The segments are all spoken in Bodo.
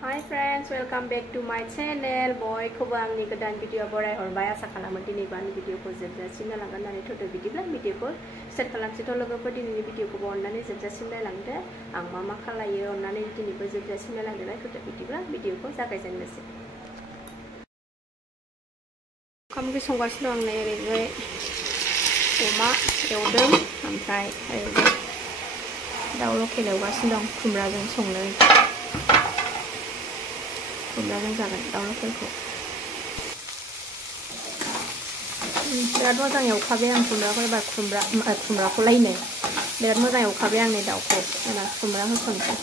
Hi friends, welcome back to my channel. Boy, खौबो आंनि गोदान भिडिअ बराय हरबाय आसा खालामो दिनैबो आंनि भिडिअखौ जोबजासिम नायलांगोन होननानै थ'थ' बिदिब्ला भिडिअखौ स्टार्ट खालामसैथ' लोगोफोर दिनैनि भिडिअखौबो अननानै जोबजासिम नायलांदो आं मा खालायो अननानै दिनैबो जोबजासिम नायलांदो थ'थ' बिदिब्ला भिडिअखौ जागायजेननोसै ओंखाम ओंख्रि संगासिनो दं आं ओरैजाय अमा एवदों ओमफ्राय ओरैजाय दाउ लकेल एवगासिनो दं खुमब्राजों संनो खुमब्राजों जागोन दाउ लकेलखौ बिराद मोजां एवखाबाय आं खुमब्राखौ एबार खुमब्राखौ लायनो बिराद मोजां एवखाबाय आं नै दाउखौ एबार खुमब्रा होसनसै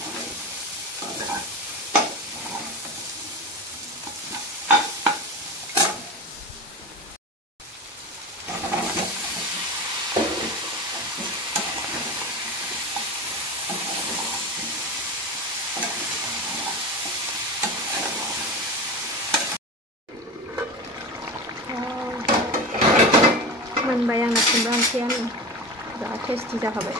मोनबाय आंना खुमब्रा ओंख्रियानो जा टेस्टि जाखाबाय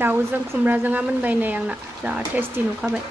दाउजों खुमब्राजोंआ मोनबाय नै आंना जा टेस्टि नुखाबाय